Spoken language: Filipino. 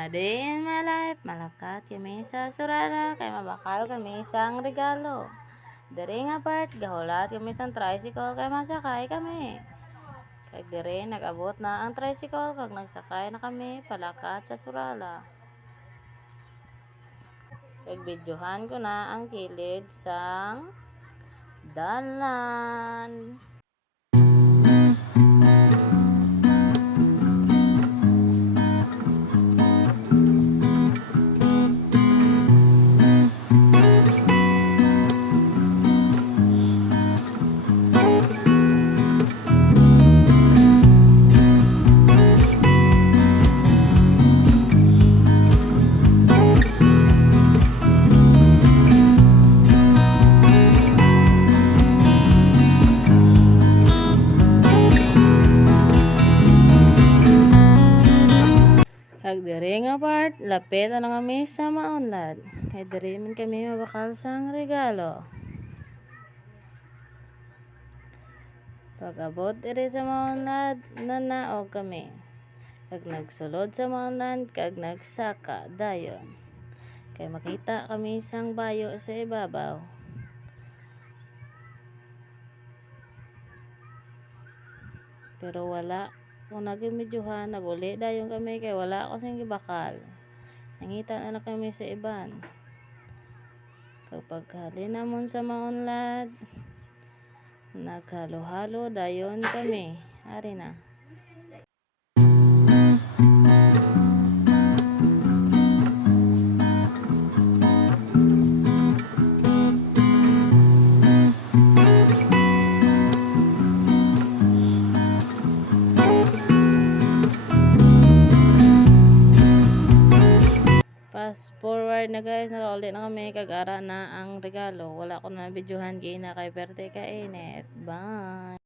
A day in my life, malakat kami sa surara, kay mabakal kami sang regalo. Diri nga part, gahulat kami sang tricycle, kay masakay kami. Kay diri, nag-abot na ang tricycle, kag nagsakay na kami, palakat sa surala. Kay videohan ko na ang kilid sang dalan. Kag diri nga part, lapit na kami sa maunlad. Kay diri man kami mabakal sang regalo. Pag abot diri sa maunlad, nanaog kami. Kag nagsulod sa maunlad, kag nagsaka dayon. Kay makita kami sang bayo sa ibabaw. Pero wala kung nagimidyohan, naguli dayon kami kay wala ko sing gibakal. Nangita na lang kami sa iban. Kapag halin namon sa maunlad, naghalo-halo dayon kami. Ari na. Fast forward na guys, nakauli na kami, kag ara na ang regalo. Wala ko na videohan kay na kay perte kainit. Bye!